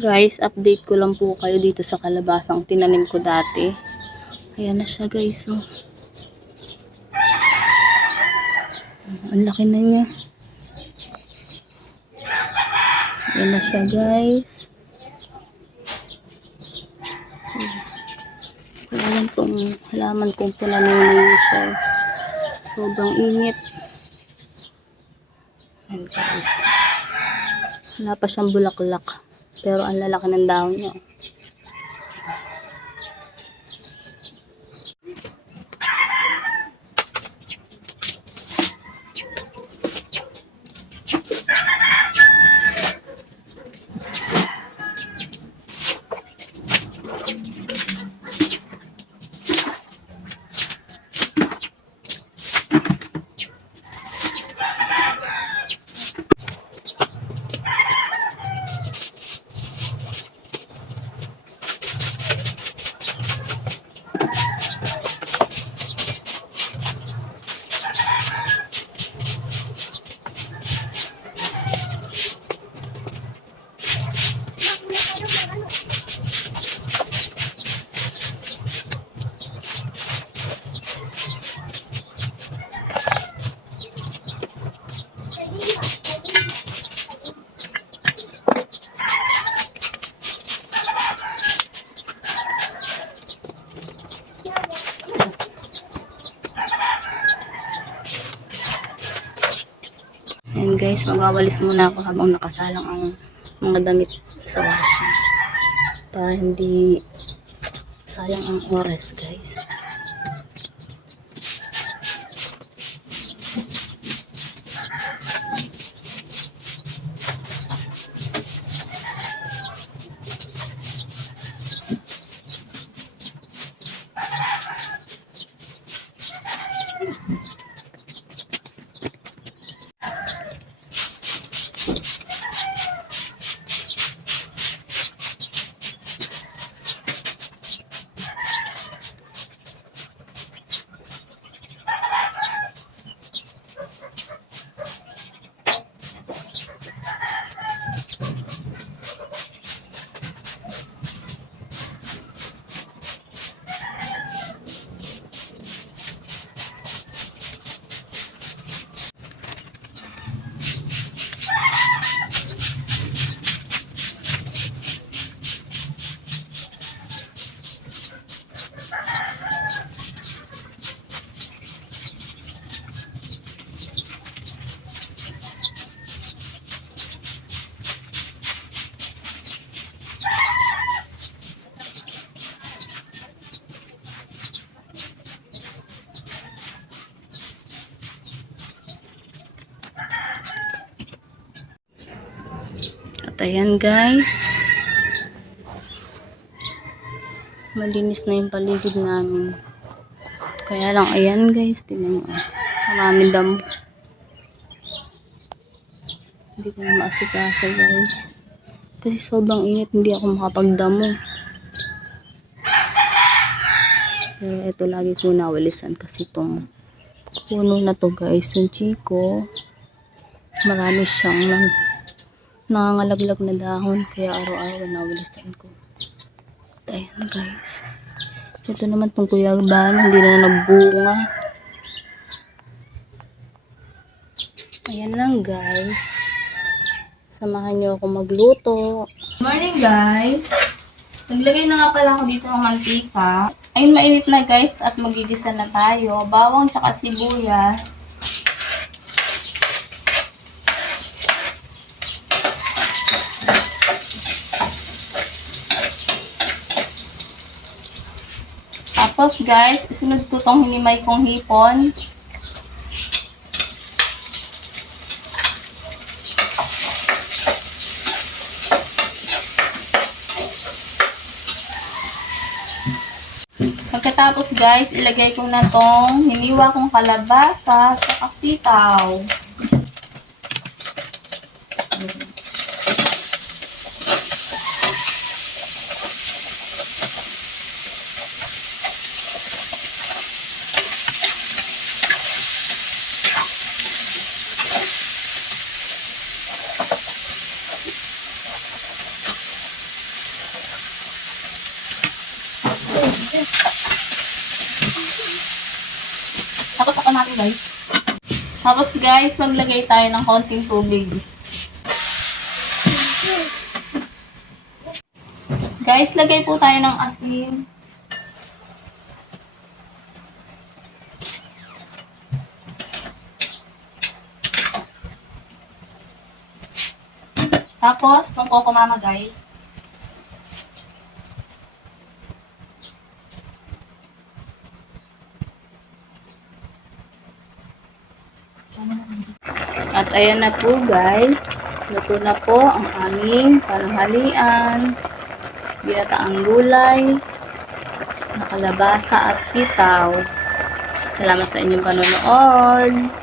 Guys, update ko lang po kayo dito sa kalabasang tinanim ko dati. Ayan na siya guys. Oh. Ang laki na niya. Ayan na siya guys. Halaman kong, halaman kong pinaninin siya. Sobrang init. Ayan guys. Wala pa siyang bulaklak. Pero ang lalaki ng dahon niya. Ayan guys, magawalis muna ako habang nakasalang ang mga damit sa washing. Para hindi sayang ang oras guys. At ayan guys. Malinis na yung paligid namin. Kaya lang ayan guys. Tingnan mo. ah. Marami damo. Hindi ko na maasikasa guys. Kasi sobrang init. Hindi ako makapagdamo. Kaya ito lagi ko nawalisan kasi itong puno na to guys. Yung chiko. Marami siyang nan nangangalaglag na dahon kaya araw-araw nawalisan ko. Ayan guys. Ito naman tong kuya bana hindi na nagbunga. Ayan lang guys. Samahan niyo ako magluto. Morning guys. Naglagay na nga pala ako dito ng mantika. Ayun mainit na guys at magigisa na tayo. Bawang tsaka sibuyas. Tapos guys, isunod ko tong hinimay kong hipon. Pagkatapos guys, ilagay ko na tong hiniwa kong kalabasa sa sitaw. Tapos ako natin guys. Tapos guys, maglagay tayo ng konting tubig. Guys, lagay po tayo ng asin. Tapos, nung coco mama guys, At ayan na po guys, luto na po ang aming pananghalian, ginataang gulay, nakalabasa at sitaw. Salamat sa inyong panonood.